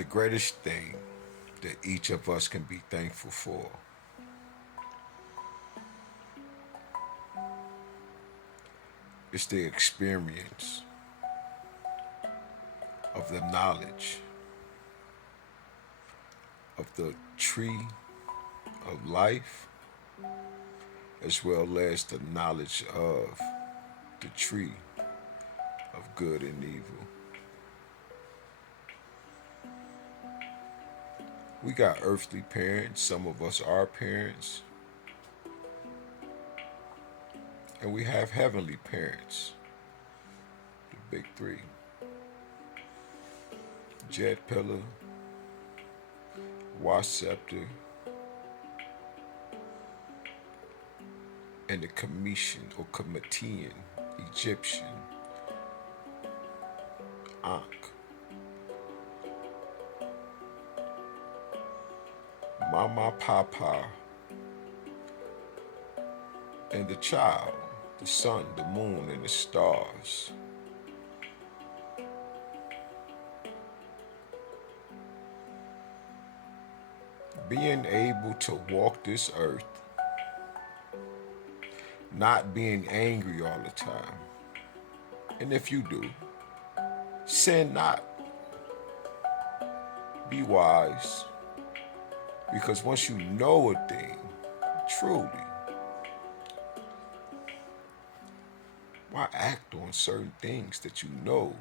The greatest thing that each of us can be thankful for is the experience of the knowledge of the tree of life, as well as the knowledge of the tree of good and evil. We got earthly parents, some of us are parents, and we have heavenly parents, the big three: Jet Pillar, Wascepter, and the Cometian or Cometian Egyptian Ankh. Mama, Papa, and the child, the sun, the moon, and the stars. Being able to walk this earth, not being angry all the time. And if you do, sin not. Be wise. Because once you know a thing, truly, why act on certain things that you know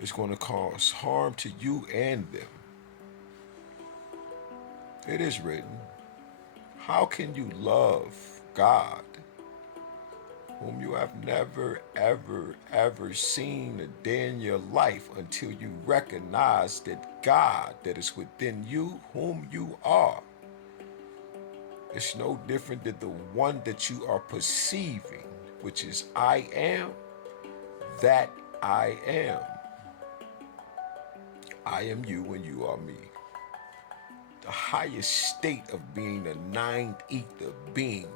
is going to cause harm to you and them? It is written, how can you love God, whom you have never, ever, ever seen a day in your life until you recognize that God that is within you, whom you are, is no different than the one that you are perceiving, which is I am that I am. I am you and you are me. The highest state of being a ninth ether being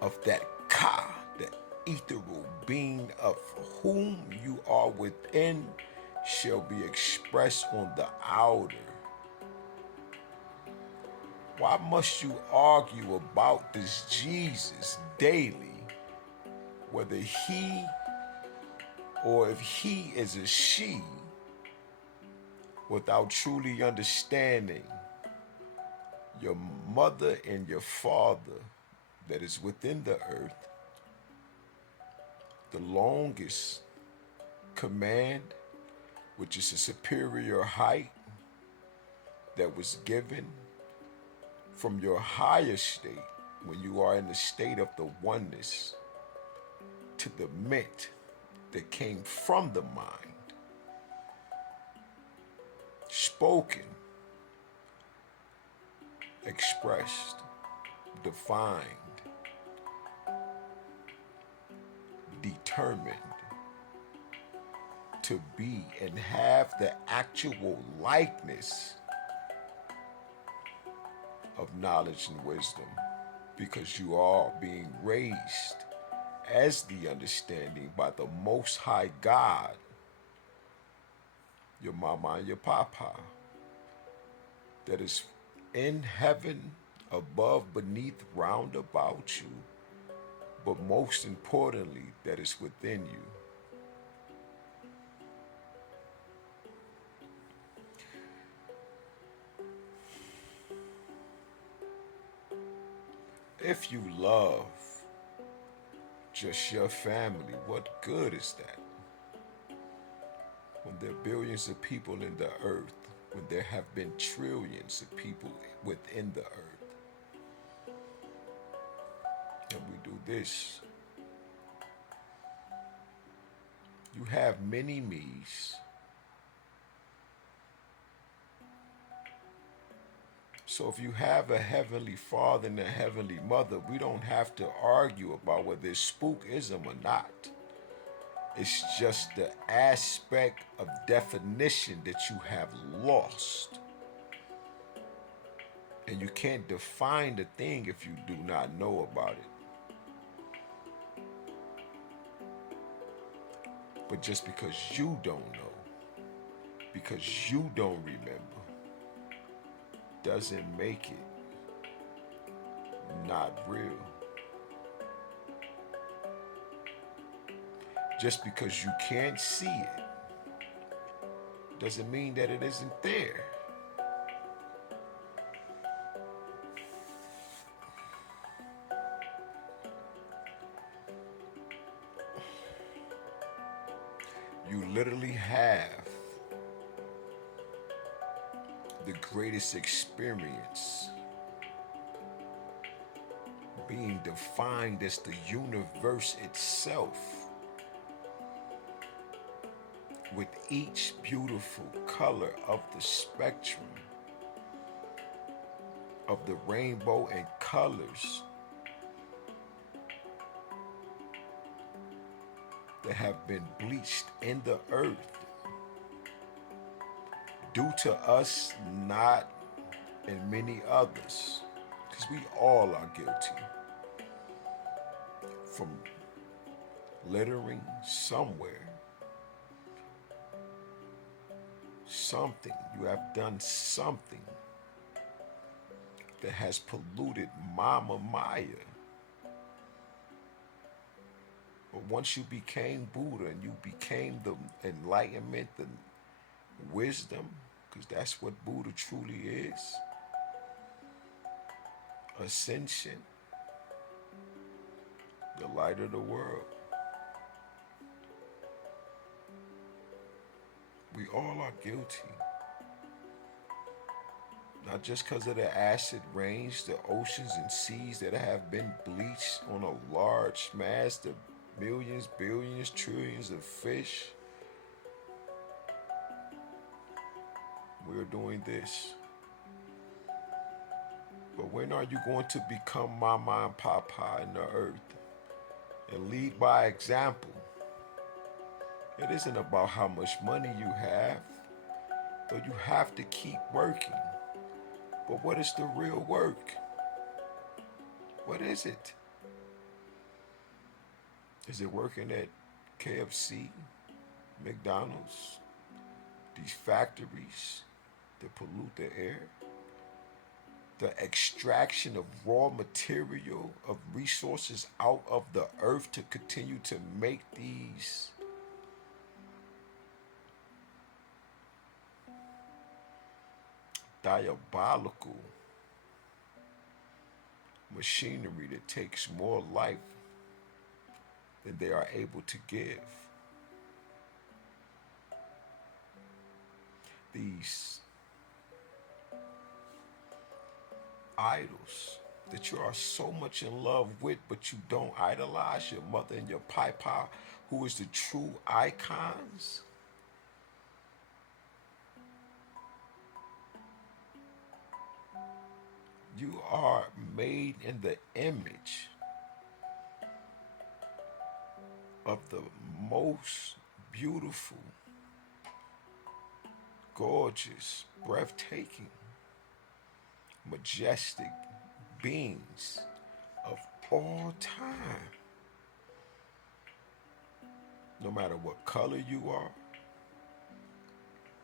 of that Ka, the ethereal being of whom you are within, shall be expressed on the outer. Why must you argue about this Jesus daily, whether he or if he is a she, without truly understanding your mother and your father that is within the earth? The longest command, which is a superior height that was given from your higher state when you are in the state of the oneness to the mint that came from the mind, spoken, expressed, defined, determined to be and have the actual likeness of knowledge and wisdom, because you are being raised as the understanding by the Most High God, your mama and your papa, that is in heaven, above, beneath, round about you, but most importantly, that is within you. If you love just your family, what good is that? When there are billions of people in the earth, when there have been trillions of people within the earth, and we do this, you have many me's. So if you have a heavenly father and a heavenly mother, we don't have to argue about whether it's spookism or not. It's just the aspect of definition that you have lost. And you can't define the thing if you do not know about it. But just because you don't know, because you don't remember doesn't make it not real. Just because you can't see it doesn't mean that it isn't there. You literally have the greatest experience being defined as the universe itself, with each beautiful color of the spectrum of the rainbow and colors that have been bleached in the earth due to us not and many others, because we all are guilty, from littering somewhere. Something, you have done something that has polluted Mama Maia. But once you became Buddha and you became the enlightenment, the wisdom, because that's what Buddha truly is, ascension, the light of the world. We all are guilty. Not just because of the acid rains, the oceans and seas that have been bleached on a large mass, the millions, billions, trillions of fish. We're doing this. But when are you going to become Mama and Papa in the earth and lead by example? It isn't about how much money you have, though you have to keep working. But what is the real work? What is it? Is it working at KFC, McDonald's, these factories that pollute the air? The extraction of raw material, of resources out of the earth to continue to make these diabolical machinery that takes more life than they are able to give. These idols that you are so much in love with, but you don't idolize your mother and your papa, who is the true icons. You are made in the image of the most beautiful, gorgeous, breathtaking, majestic beings of all time. No matter what color you are,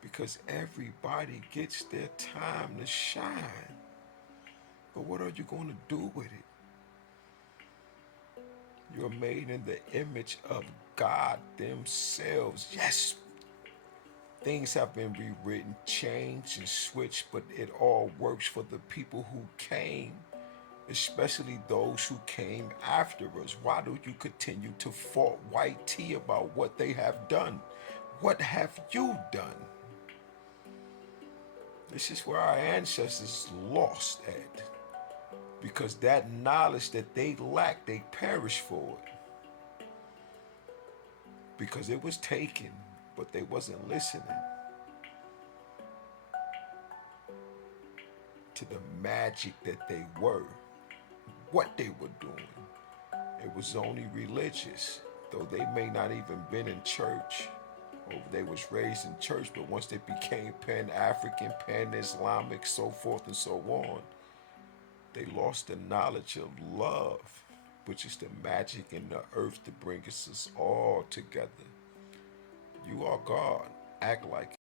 because everybody gets their time to shine. But what are you going to do with it? You're made in the image of God themselves. Yes, things have been rewritten, changed, and switched, but it all works for the people who came, especially those who came after us. Why do you continue to fault white tea about what they have done? What have you done? This is where our ancestors lost at. Because that knowledge that they lacked, they perished for it. Because it was taken, but they wasn't listening to the magic that they were, what they were doing. It was only religious, though they may not even been in church, or they was raised in church, but once they became Pan-African, Pan-Islamic, so forth and so on, they lost the knowledge of love, which is the magic in the earth to bring us all together. You are God. Act like it.